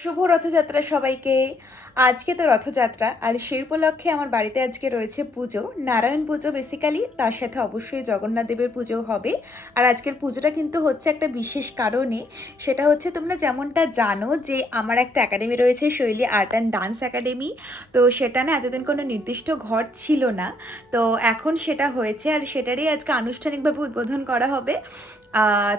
শুভ রথযাত্রা সবাইকে। আজকে তো রথযাত্রা, আর সেই উপলক্ষে আমার বাড়িতে আজকে রয়েছে পুজো, নারায়ণ পুজো বেসিক্যালি, তার সাথে অবশ্যই জগন্নাথ দেবের পুজো হবে। আর আজকের পুজোটা কিন্তু হচ্ছে একটা বিশেষ কারণে, সেটা হচ্ছে তোমরা যেমনটা জানো যে আমার একটা একাডেমি রয়েছে, শৈলী আর্ট অ্যান্ড ডান্স একাডেমি। তো সেটা না এতদিন কোনো নির্দিষ্ট ঘর ছিল না, তো এখন সেটা হয়েছে, আর সেটারই আজকে আনুষ্ঠানিকভাবে উদ্বোধন করা হবে।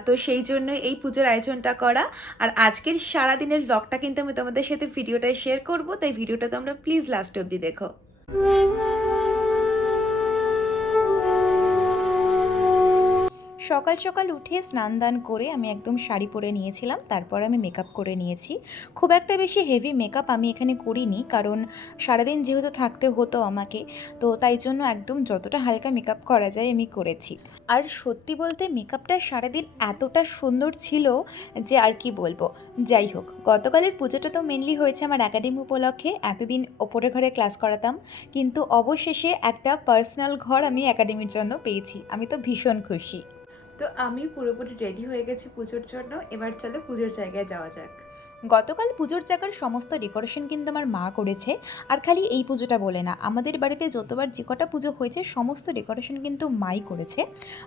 তো সেই জন্য এই পুজোর আয়োজনটা করা। আর আজকের সারাদিনের ব্লগটা কিন্তু আমি তোমাদের সাথে ভিডিওটায় শেয়ার করব, তাই ভিডিওটা তোমরা প্লিজ লাস্ট অবধি দেখো। সকাল সকাল উঠে স্নান দান করে আমি একদম শাড়ি পরে নিয়েছিলাম, তারপর আমি মেকআপ করে নিয়েছি। খুব একটা বেশি হেভি মেকআপ আমি এখানে করিনি, কারণ সারাদিন যেহেতু থাকতে হতো আমাকে, তো তাই জন্য একদম যতটা হালকা মেকআপ করা যায় আমি করেছি। আর সত্যি বলতে মেকআপটা সারাদিন এতটা সুন্দর ছিল যে আর কি বলবো। যাই হোক, গতকালের পুজোটা তো মেনলি হয়েছে আমার একাডেমি উপলক্ষে। এতদিন ওপরে ঘরে ক্লাস করাতাম, কিন্তু অবশেষে একটা পার্সোনাল ঘর আমি একাডেমির জন্য পেয়েছি। আমি তো ভীষণ খুশি। তো আমি পুরোপুরি রেডি হয়ে গেছি পুজোর জন্য, এবার চলো পুজোর জায়গায় যাওয়া যাক। গতকাল পুজোর জায়গার সমস্ত ডেকোরেশন কিন্তু আমার মা করেছে। আর খালি এই পুজোটা বলে না, আমাদের বাড়িতে যতবার যে কটা পুজো হয়েছে সমস্ত ডেকোরেশন কিন্তু মাই করেছে,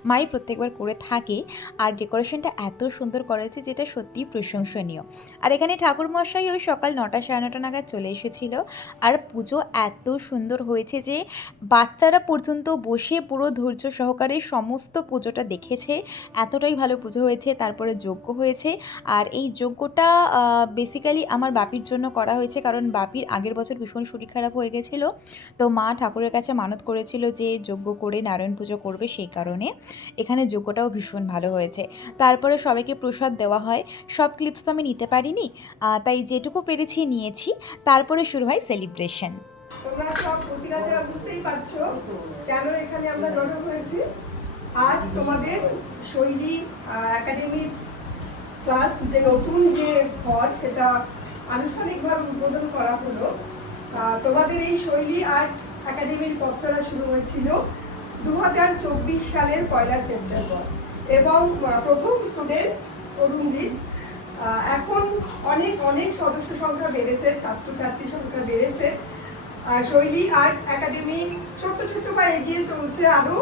মাই প্রত্যেকবার করে থাকে। আর ডেকোরেশনটা এত সুন্দর করেছে যেটা সত্যিই প্রশংসনীয়। আর এখানে ঠাকুরমশাই ওই সকাল 9টা সাড়ে 9টা নাগাদ চলে এসেছিলো। আর পুজো এত সুন্দর হয়েছে যে বাচ্চারা পর্যন্ত বসে পুরো ধৈর্য সহকারে সমস্ত পুজোটা দেখেছে। এতটাই ভালো পুজো হয়েছে। তারপরে যজ্ঞ হয়েছে, আর এই যজ্ঞটা বেসিক্যালি আমার বাপির জন্য করা হয়েছে, কারণ বাপির আগের বছর ভীষণ শরীর খারাপ হয়ে গেছিলো। তো মা ঠাকুরের কাছে মানত করেছিল যে যজ্ঞ করে নারায়ণ পুজো করবে, সেই কারণে এখানে যজ্ঞটাও ভীষণ ভালো হয়েছে। তারপরে সবাইকে প্রসাদ দেওয়া হয়। সব ক্লিপস তো আমি নিতে পারিনি, তাই যেটুকু পেরেছি নিয়েছি। তারপরে শুরু হয় সেলিব্রেশন। তোমরা সব প্রতিরাতেরা বুঝতেই পারছো কেন এখানে আমরা জড়ো হয়েছি। আজ তোমাদের শৈলী একাডেমির ক্লাস যে নতুন যে ঘর, সেটা আনুষ্ঠানিকভাবে উদ্বোধন করা হলো। তোমাদের এই শৈলী আর্ট একাডেমির পথচলা শুরু হয়েছিল 2024 সালের 1 সেপ্টেম্বর, এবং প্রথম স্টুডেন্ট অরুণজিৎ। এখন অনেক অনেক সদস্য সংখ্যা বেড়েছে, ছাত্রছাত্রী সংখ্যা বেড়েছে। শৈলী আর্ট একাডেমি ছোট্ট ছোট্ট পায়ে এগিয়ে চলছে আরো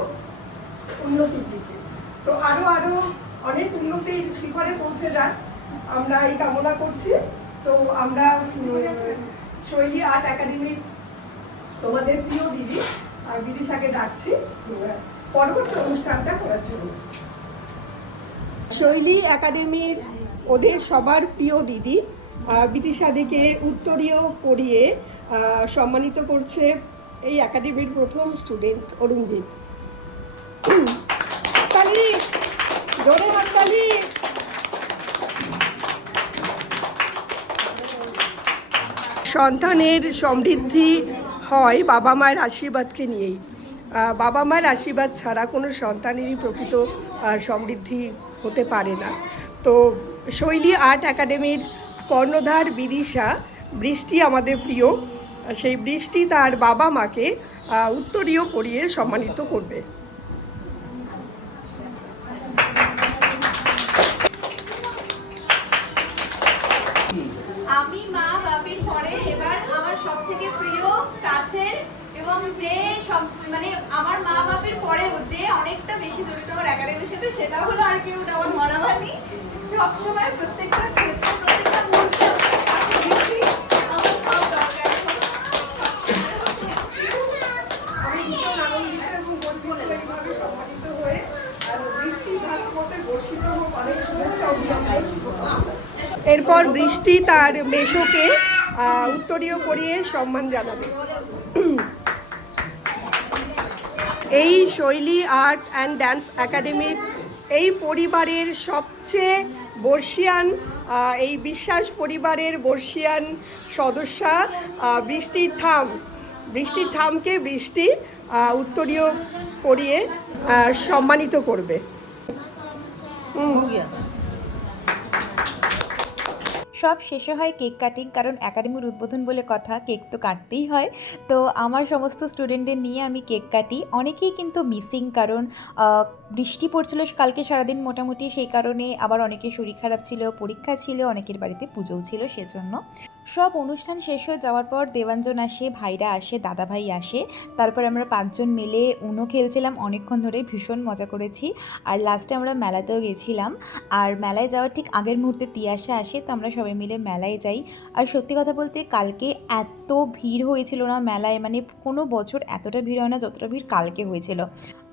উন্নতির দিকে। তো আরো আরো অনেক উন্নতির শিখরে পৌঁছে যাক, আমরা এই কামনা করছি। তো আমরা শৈলী আর্ট একাডেমির তোমাদের প্রিয় দিদি বিদিশাকে ডাকছি পরবর্তী অনুষ্ঠানটা করার জন্য। শৈলী একাডেমির ওদের সবার প্রিয় দিদি বিদিশাদিকে উত্তরীয় পড়িয়ে সম্মানিত করছে এই একাডেমির প্রথম স্টুডেন্ট অরুণজিৎ। হাততালি, জোরে হাততালি। সন্তানের সমৃদ্ধি হয় বাবা মায়ের আশীর্বাদকে নিয়েই। বাবা মায়ের আশীর্বাদ ছাড়া কোনো সন্তানেরই প্রকৃত সমৃদ্ধি হতে পারে না। তো শৈলী আর্ট একাডেমির কর্ণধার বিদিশা বৃষ্টি আমাদের প্রিয়, সেই বৃষ্টি তার বাবা মাকে উত্তরীয় পরিয়ে সম্মানিত করবে। আমি মা বাপির পরে এবার আমার সব থেকে প্রিয় কাছের, এবং যে সব মানে আমার মা বাপির পরেও যে অনেকটা বেশি জড়িত আমার একাডেমির সাথে, সেটা হলো আর কেউ না, আমার মনাবানি। সবসময় প্রত্যেকটা ক্ষেত্রে প্রত্যেকটা মুহূর্তে আমার সব দরকার। আমি ভীষণ আনন্দিত এবং গর্বিত এইভাবে সম্মানিত হয়ে। আর বৃষ্টি ছাত্র মতে বর্ষিত হোক, অনেক শুভেচ্ছা অভিনন্দন, শুভকামনা। এরপর বৃষ্টি তার মেশোকে উত্তরীয় পরিয়ে সম্মান জানাবে। এই শৈলী আর্ট অ্যান্ড ডান্স একাডেমির এই পরিবারের সবচেয়ে বর্ষিয়ান, এই বিশ্বাস পরিবারের বর্ষিয়ান সদস্যা বৃষ্টির ঠামকে বৃষ্টি উত্তরীয় পরিয়ে সম্মানিত করবে। সব শেষে হয় কেক কাটিং, কারণ একাডেমির উদ্বোধন বলে কথা, কেক তো কাটতেই হয়। তো আমার সমস্ত স্টুডেন্টদের নিয়ে আমি কেক কাটি। অনেকেই কিন্তু মিসিং, কারণ বৃষ্টি পড়ছিল কালকে সারাদিন মোটামুটি, সেই কারণে আবার অনেকের শরীর খারাপ ছিল, পরীক্ষা ছিল, অনেকের বাড়িতে পুজোও ছিল, সেজন্য। সব অনুষ্ঠান শেষ হয়ে যাওয়ার পর দেবাঞ্জন আসে, ভাইরা আসে, দাদাভাই আসে। তারপর আমরা 5 জন মিলে উনো খেলছিলাম অনেকক্ষণ ধরে, ভীষণ মজা করেছি। আর লাস্টে আমরা মেলাতেও গেছিলাম। আর মেলায় যাওয়ার ঠিক আগের মুহূর্তে তিয়াশা আসে, তো আমরা সবাই মিলে মেলায় যাই। আর সত্যি কথা বলতে কালকে এত ভিড় হয়েছিল না মেলায়, মানে কোনো বছর এতটা ভিড় হয় না যতটা ভিড় কালকে হয়েছিল।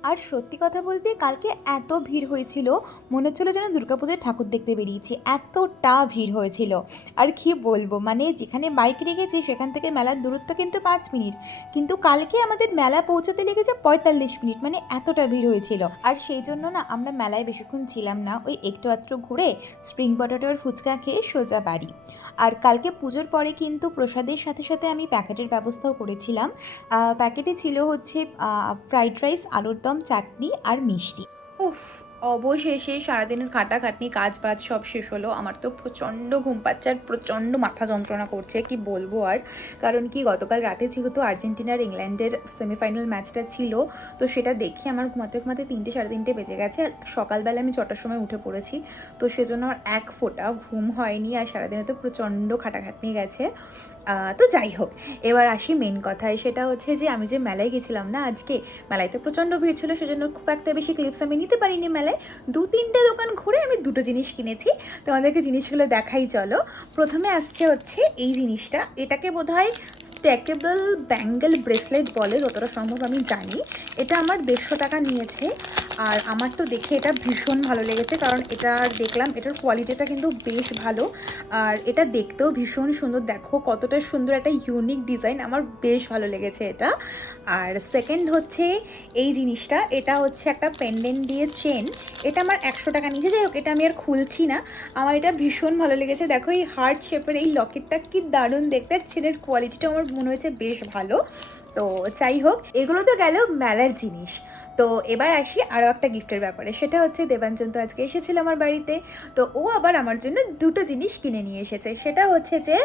আর সত্যি কথা বলতে কালকে এত ভিড় হয়েছিল, মনে হচ্ছিলো যেন দুর্গাপূজায় ঠাকুর দেখতে বেরিয়েছি, এতটা ভিড় হয়েছিল। আর কি বলবো, মানে যেখানে বাইক রেখেছি সেখান থেকে মেলার দূরত্ব কিন্তু 5 মিনিট, কিন্তু কালকে আমাদের মেলা পৌঁছতে লেগেছে 45 মিনিট, মানে এতটা ভিড় হয়েছিল। আর সেই জন্য না আমরা মেলায় বেশিক্ষণ ছিলাম না, ওই একটু আধটু ঘুরে স্প্রিং পটেটোর ফুচকা খেয়ে সোজা বাড়ি। আর কালকে পুজোর পরে কিন্তু প্রসাদের সাথে সাথে আমি প্যাকেটের ব্যবস্থাও করেছিলাম। প্যাকেটে ছিল হচ্ছে ফ্রাইড রাইস, আলুর দম, চাটনি আর মিষ্টি। উফ, অবশেষে সারাদিনের খাটাখাটনি কাজ বাজ সব শেষ হলো। আমার তো প্রচণ্ড ঘুম পাচ্ছে আর প্রচণ্ড মাথা যন্ত্রণা করছে, কি বলবো আর। কারণ কি, গতকাল রাতে যেহেতু আর্জেন্টিনার ইংল্যান্ডের সেমিফাইনাল ম্যাচটা ছিল, তো সেটা দেখে আমার ঘুমাতে ঘুমাতে 3টে সাড়ে 3টে বেজে গেছে। আর সকালবেলা আমি 6টার সময় উঠে পড়েছি, তো সেজন্য আর এক ফোঁটা ঘুম হয়নি। আর সারাদিনে তো প্রচণ্ড খাটাখাটনি গেছে। তো যাই হোক, এবার আসি মেন কথায়। সেটা হচ্ছে যে আমি যে মেলায় গেছিলাম না আজকে, মেলায় তো প্রচণ্ড ভিড় ছিল, সেজন্য খুব একটা বেশি ক্লিপস আমি নিতে পারিনি মেলায়। 2-3টে দোকান ঘুরে আমি 2টো জিনিস কিনেছি, তোমাদেরকে জিনিসগুলো দেখাই চলো। প্রথমে আসছে হচ্ছে এই জিনিসটা, এটাকে বোধহয় স্ট্যাকেবল ব্যাঙ্গেল ব্রেসলেট বলে, যতটা সম্ভব আমি জানি। এটা আমার 150 টাকা নিয়েছে। আর আমার তো দেখে এটা ভীষণ ভালো লেগেছে, কারণ এটা দেখলাম এটার কোয়ালিটিটা কিন্তু বেশ ভালো। আর এটা দেখতেও ভীষণ সুন্দর, দেখো কতটা সুন্দর একটা ইউনিক ডিজাইন, আমার বেশ ভালো লেগেছে এটা। আর সেকেন্ড হচ্ছে এই জিনিসটা, এটা হচ্ছে একটা পেন্ডেন্ট দিয়ে চেন, এটা আমার 100 টাকা নিয়েছে। যাই হোক, এটা আমি আর খুলছি না, আমার এটা ভীষণ ভালো লেগেছে। দেখো এই হার্ট শেপের এই লকেটটা কি দারুণ দেখতে, আর চেনের কোয়ালিটিটা আমার মনে হয়েছে বেশ ভালো। তো যাই হোক, এগুলো তো গেল মেলার জিনিস। তো এবার আসি আরও একটা গিফটের ব্যাপারে। সেটা হচ্ছে দেবাঞ্জন তো আজকে এসেছিল আমার বাড়িতে, তো ও আবার আমার জন্য 2টো জিনিস কিনে নিয়ে এসেছে। সেটা হচ্ছে যে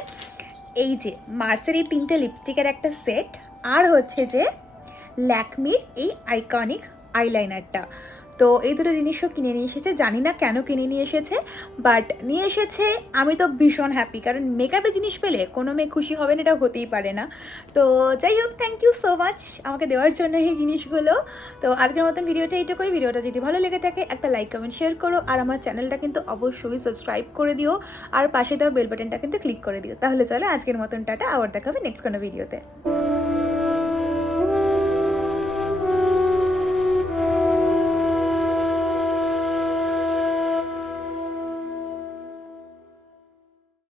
এই যে মার্সের এই 3টে লিপস্টিকের একটা সেট, আর হচ্ছে যে ল্যাকমির এই আইকনিক আইলাইনারটা। তো এই 2টো জিনিসও কিনে নিয়ে এসেছে, জানি না কেন কিনে নিয়ে এসেছে, বাট নিয়ে এসেছে। আমি তো ভীষণ হ্যাপি, কারণ মেকআপের জিনিস পেলে কোনো মেয়ে খুশি হবে না, এটা হতেই পারে না। তো যাই হোক, থ্যাংক ইউ সো মাচ আমাকে দেওয়ার জন্য এই জিনিসগুলো। তো আজকের মতন ভিডিওটা এইটুকুই। ভিডিওটা যদি ভালো লেগে থাকে একটা লাইক কমেন্ট শেয়ার করো, আর আমার চ্যানেলটা কিন্তু অবশ্যই সাবস্ক্রাইব করে দিও, আর পাশে দেওয়া বেল বাটনটা কিন্তু ক্লিক করে দিও। তাহলে চলো আজকের মতন টাটা, আবার দেখা হবে নেক্সট কোনো ভিডিওতে।